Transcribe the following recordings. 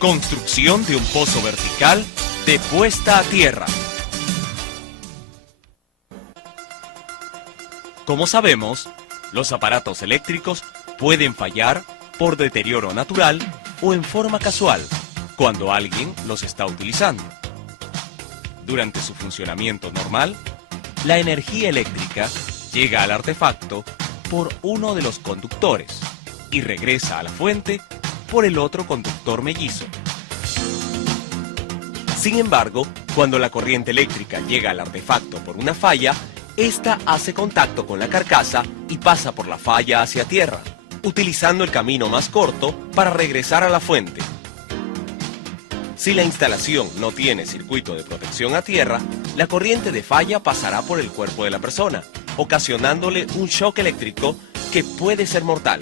Construcción de un pozo vertical de puesta a tierra. Como sabemos, los aparatos eléctricos pueden fallar por deterioro natural o en forma casual cuando alguien los está utilizando. Durante su funcionamiento normal, la energía eléctrica llega al artefacto por uno de los conductores y regresa a la fuente por el otro conductor mellizo. Sin embargo, cuando la corriente eléctrica llega al artefacto por una falla, esta hace contacto con la carcasa y pasa por la falla hacia tierra, utilizando el camino más corto para regresar a la fuente. Si la instalación no tiene circuito de protección a tierra, la corriente de falla pasará por el cuerpo de la persona, ocasionándole un shock eléctrico que puede ser mortal.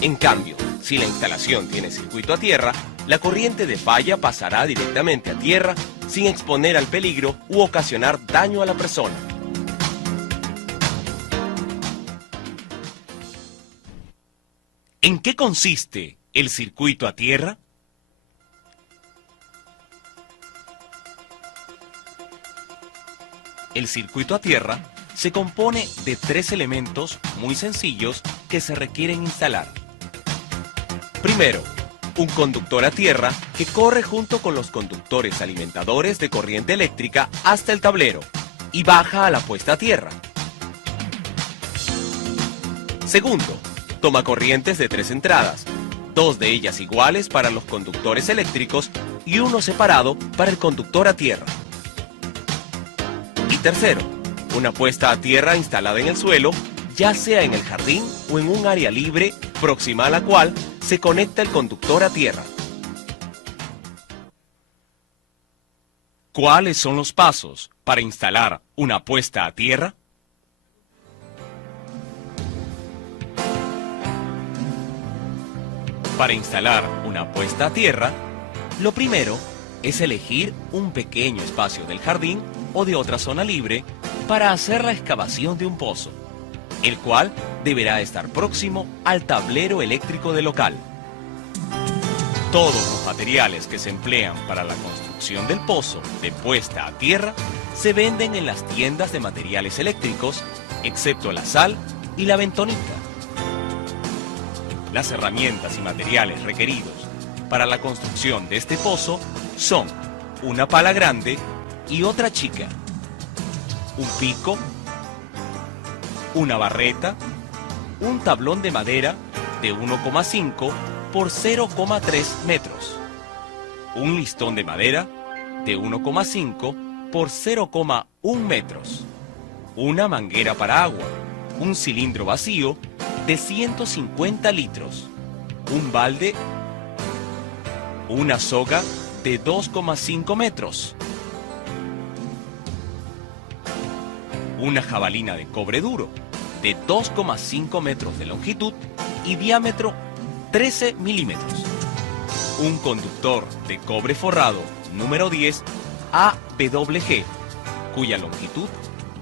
En cambio, si la instalación tiene circuito a tierra, la corriente de falla pasará directamente a tierra sin exponer al peligro u ocasionar daño a la persona. ¿En qué consiste el circuito a tierra? El circuito a tierra se compone de 3 elementos muy sencillos que se requieren instalar. Primero, un conductor a tierra que corre junto con los conductores alimentadores de corriente eléctrica hasta el tablero y baja a la puesta a tierra. Segundo, tomacorrientes de 3 entradas, 2 de ellas iguales para los conductores eléctricos y uno separado para el conductor a tierra. Y tercero, una puesta a tierra instalada en el suelo, ya sea en el jardín o en un área libre próxima a la cual se conecta el conductor a tierra. ¿Cuáles son los pasos para instalar una puesta a tierra? Para instalar una puesta a tierra, lo primero es elegir un pequeño espacio del jardín o de otra zona libre para hacer la excavación de un pozo, el cual deberá estar próximo al tablero eléctrico del local. Todos los materiales que se emplean para la construcción del pozo de puesta a tierra se venden en las tiendas de materiales eléctricos, excepto la sal y la bentonita. Las herramientas y materiales requeridos para la construcción de este pozo son una pala grande y otra chica, un pico, una barreta, un tablón de madera de 1,5 por 0,3 metros, un listón de madera de 1,5 por 0,1 metros, una manguera para agua, un cilindro vacío de 150 litros, un balde, una soga de 2,5 metros, una jabalina de cobre duro de 2,5 metros de longitud y diámetro 13 milímetros, un conductor de cobre forrado número 10 AWG, cuya longitud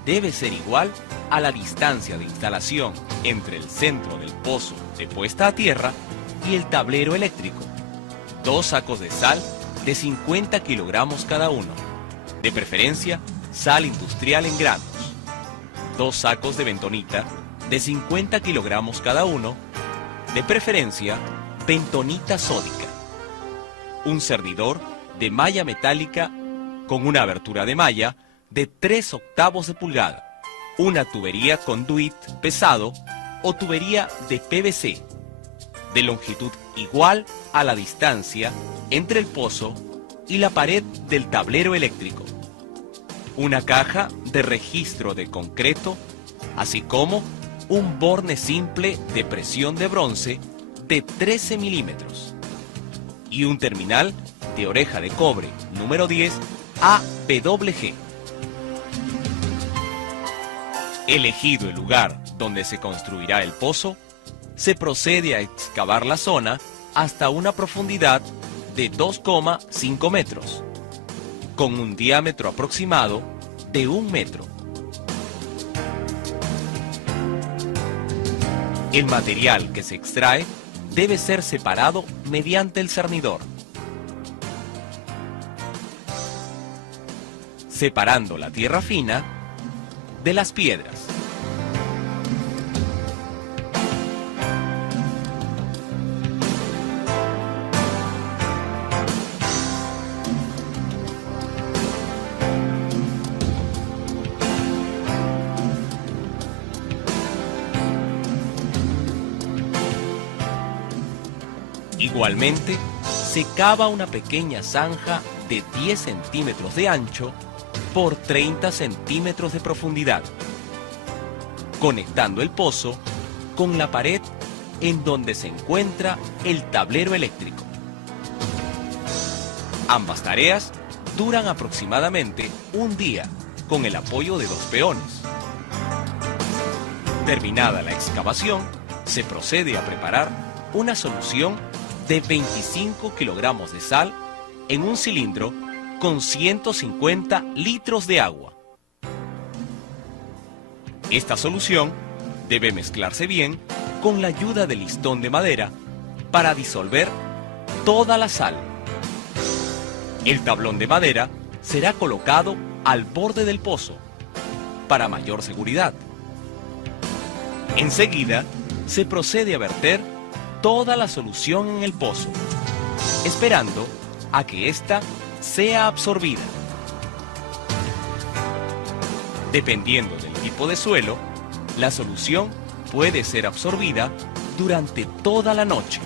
debe ser igual a la distancia de instalación entre el centro del pozo de puesta a tierra y el tablero eléctrico, 2 sacos de sal de 50 kilogramos cada uno, de preferencia sal industrial en granos, 2 sacos de bentonita de 50 kilogramos cada uno, de preferencia bentonita sódica, un cernidor de malla metálica con una abertura de malla de 3/8 de pulgada, una tubería conduit pesado o tubería de PVC, de longitud igual a la distancia entre el pozo y la pared del tablero eléctrico, una caja de registro de concreto, así como un borne simple de presión de bronce de 13 milímetros y un terminal de oreja de cobre número 10 AWG. Elegido el lugar donde se construirá el pozo, se procede a excavar la zona hasta una profundidad de 2,5 metros, con un diámetro aproximado de 1 metro. El material que se extrae debe ser separado mediante el cernidor, separando la tierra fina de las piedras. Igualmente, se cava una pequeña zanja de 10 centímetros de ancho por 30 centímetros de profundidad, conectando el pozo con la pared en donde se encuentra el tablero eléctrico. Ambas tareas duran aproximadamente un día con el apoyo de 2 peones. Terminada la excavación, se procede a preparar una solución de 25 kilogramos de sal en un cilindro con 150 litros de agua. Esta solución debe mezclarse bien con la ayuda del listón de madera para disolver toda la sal. El tablón de madera será colocado al borde del pozo para mayor seguridad. Enseguida, se procede a verter toda la solución en el pozo, esperando a que ésta sea absorbida. Dependiendo del tipo de suelo, la solución puede ser absorbida durante toda la noche.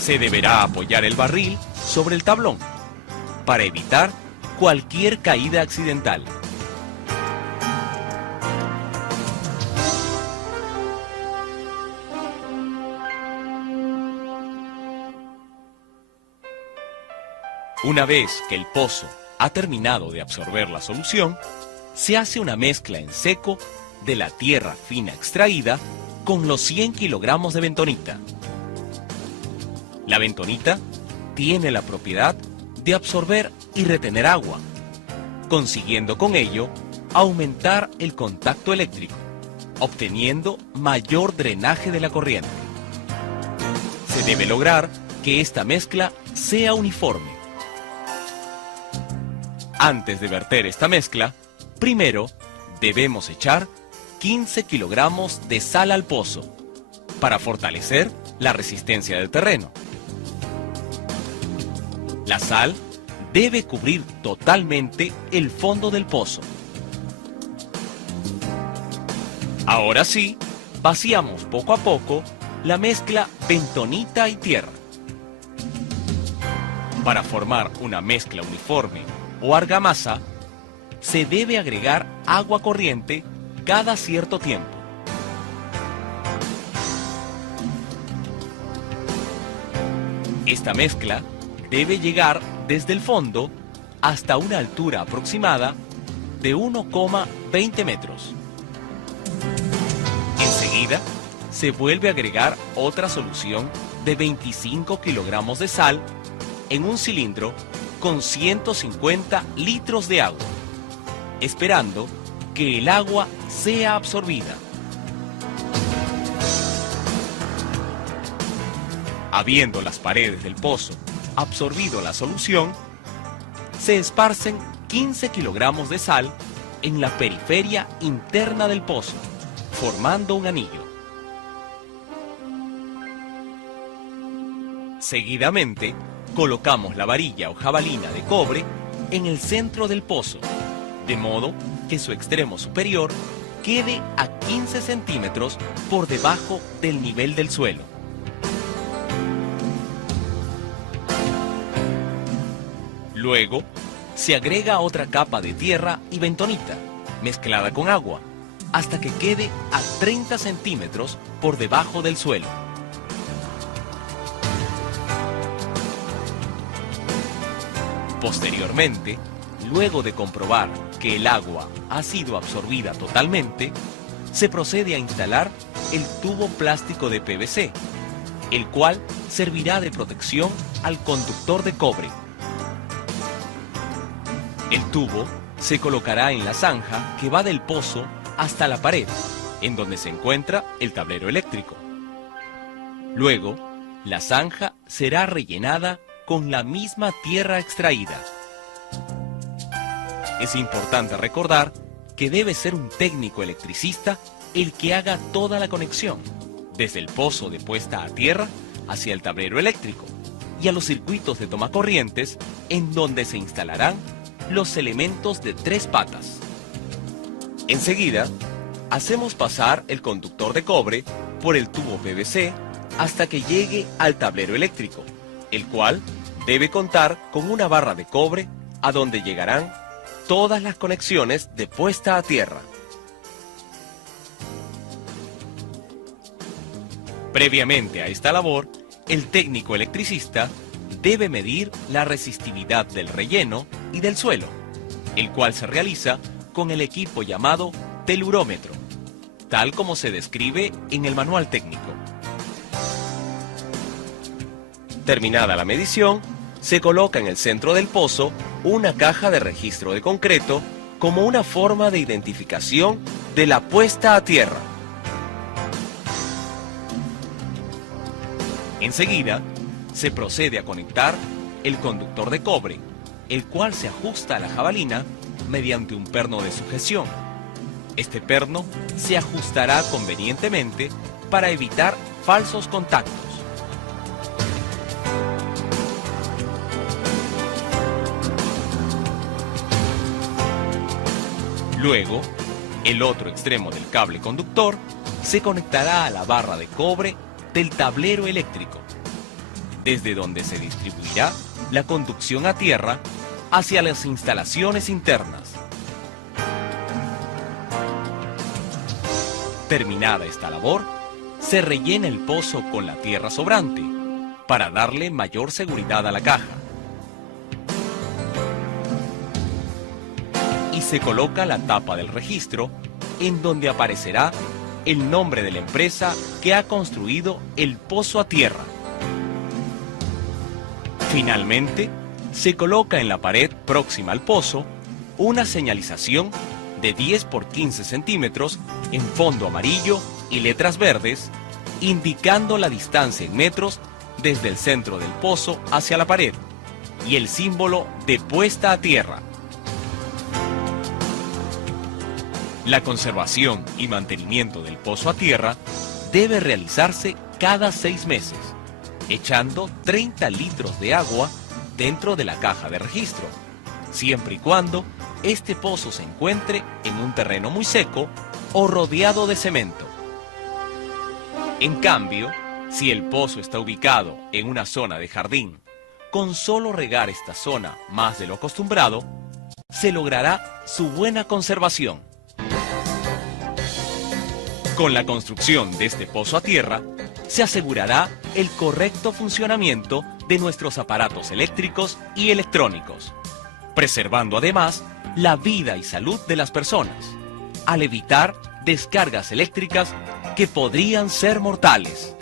Se deberá apoyar el barril sobre el tablón para evitar cualquier caída accidental. Una vez que el pozo ha terminado de absorber la solución, se hace una mezcla en seco de la tierra fina extraída con los 100 kilogramos de bentonita. La bentonita tiene la propiedad de absorber y retener agua, consiguiendo con ello aumentar el contacto eléctrico, obteniendo mayor drenaje de la corriente. Se debe lograr que esta mezcla sea uniforme. Antes de verter esta mezcla, primero debemos echar 15 kilogramos de sal al pozo para fortalecer la resistencia del terreno. La sal debe cubrir totalmente el fondo del pozo. Ahora sí, vaciamos poco a poco la mezcla bentonita y tierra. Para formar una mezcla uniforme o argamasa, se debe agregar agua corriente cada cierto tiempo. Esta mezcla debe llegar desde el fondo hasta una altura aproximada de 1,20 metros. Enseguida, se vuelve a agregar otra solución de 25 kilogramos de sal en un cilindro con 150 litros de agua, esperando que el agua sea absorbida. Habiendo las paredes del pozo absorbido la solución, se esparcen 15 kilogramos de sal en la periferia interna del pozo, formando un anillo. Seguidamente, colocamos la varilla o jabalina de cobre en el centro del pozo, de modo que su extremo superior quede a 15 centímetros por debajo del nivel del suelo. Luego, se agrega otra capa de tierra y bentonita, mezclada con agua, hasta que quede a 30 centímetros por debajo del suelo. Posteriormente, luego de comprobar que el agua ha sido absorbida totalmente, se procede a instalar el tubo plástico de PVC, el cual servirá de protección al conductor de cobre. El tubo se colocará en la zanja que va del pozo hasta la pared, en donde se encuentra el tablero eléctrico. Luego, la zanja será rellenada con la misma tierra extraída. Es importante recordar que debe ser un técnico electricista el que haga toda la conexión, desde el pozo de puesta a tierra hacia el tablero eléctrico y a los circuitos de tomacorrientes en donde se instalarán los elementos de 3 patas. Enseguida, hacemos pasar el conductor de cobre por el tubo PVC hasta que llegue al tablero eléctrico, el cual debe contar con una barra de cobre a donde llegarán todas las conexiones de puesta a tierra. Previamente a esta labor, el técnico electricista debe medir la resistividad del relleno y del suelo, el cual se realiza con el equipo llamado telurómetro, tal como se describe en el manual técnico. Terminada la medición, se coloca en el centro del pozo una caja de registro de concreto como una forma de identificación de la puesta a tierra. Enseguida, se procede a conectar el conductor de cobre, el cual se ajusta a la jabalina mediante un perno de sujeción. Este perno se ajustará convenientemente para evitar falsos contactos. Luego, el otro extremo del cable conductor se conectará a la barra de cobre del tablero eléctrico, desde donde se distribuirá la conducción a tierra hacia las instalaciones internas. Terminada esta labor, se rellena el pozo con la tierra sobrante para darle mayor seguridad a la caja. Y se coloca la tapa del registro en donde aparecerá el nombre de la empresa que ha construido el pozo a tierra. Finalmente, se coloca en la pared próxima al pozo una señalización de 10 por 15 centímetros en fondo amarillo y letras verdes, indicando la distancia en metros desde el centro del pozo hacia la pared y el símbolo de puesta a tierra. La conservación y mantenimiento del pozo a tierra debe realizarse cada 6 meses, echando 30 litros de agua dentro de la caja de registro, siempre y cuando este pozo se encuentre en un terreno muy seco o rodeado de cemento. En cambio, si el pozo está ubicado en una zona de jardín, con solo regar esta zona más de lo acostumbrado, se logrará su buena conservación. Con la construcción de este pozo a tierra, se asegurará el correcto funcionamiento de nuestros aparatos eléctricos y electrónicos, preservando además la vida y salud de las personas, al evitar descargas eléctricas que podrían ser mortales.